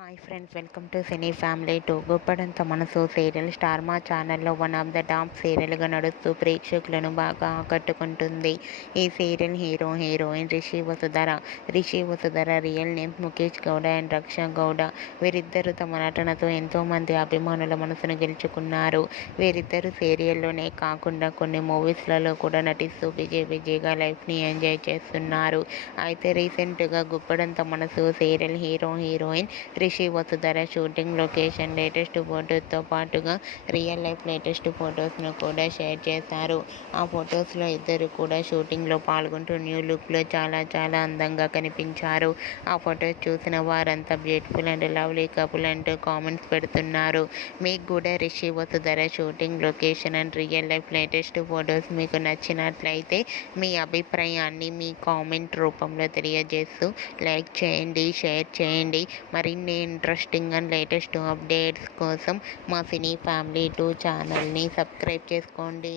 Hi friends, welcome to cine family two. Guppedantha Manasu serial star మా ఛానల్లో one of the top సీరియల్గా నడుస్తూ ప్రేక్షకులను బాగా ఆకట్టుకుంటుంది. ఈ serial heroine Rishi Vasudhara real name Mukesh Gowda and Raksha Gowda. వీరిద్దరూ తమ నటనతో ఎంతోమంది అభిమానుల మనసును గెలుచుకున్నారు. వీరిద్దరూ సీరియల్లోనే కాకుండా కొన్ని మూవీస్లలో కూడా నటిస్తూ బిజీగా లైఫ్ని ఎంజాయ్ చేస్తున్నారు. అయితే రీసెంట్గా Guppedantha Manasu serial heroine Rishi Vasudhara shooting location latest ఫొటోస్తో పాటుగా రియల్ లైఫ్ లేటెస్ట్ ఫొటోస్ను కూడా షేర్ చేశారు. ఆ ఫొటోస్లో ఇద్దరు కూడా షూటింగ్లో పాల్గొంటూ న్యూ లుక్లో చాలా అందంగా కనిపించారు. ఆ ఫొటోస్ చూసిన వారంతా బ్యూటిఫుల్ అండ్ లవ్లీ కపుల్ అంటూ కామెంట్స్ పెడుతున్నారు. మీకు కూడా Rishi Vasudhara shooting location and real life latest photos మీకు నచ్చినట్లయితే మీ అభిప్రాయాన్ని మీ కామెంట్ రూపంలో తెలియజేస్తూ లైక్ చేయండి, షేర్ చేయండి. మరిన్ని ఇంట్రెస్టింగ్ అండ్ లేటెస్ట్ అప్డేట్స్ కోసం మా సినీ ఫ్యామిలీ 2 ఛానల్ని సబ్స్క్రైబ్ చేసుకోండి.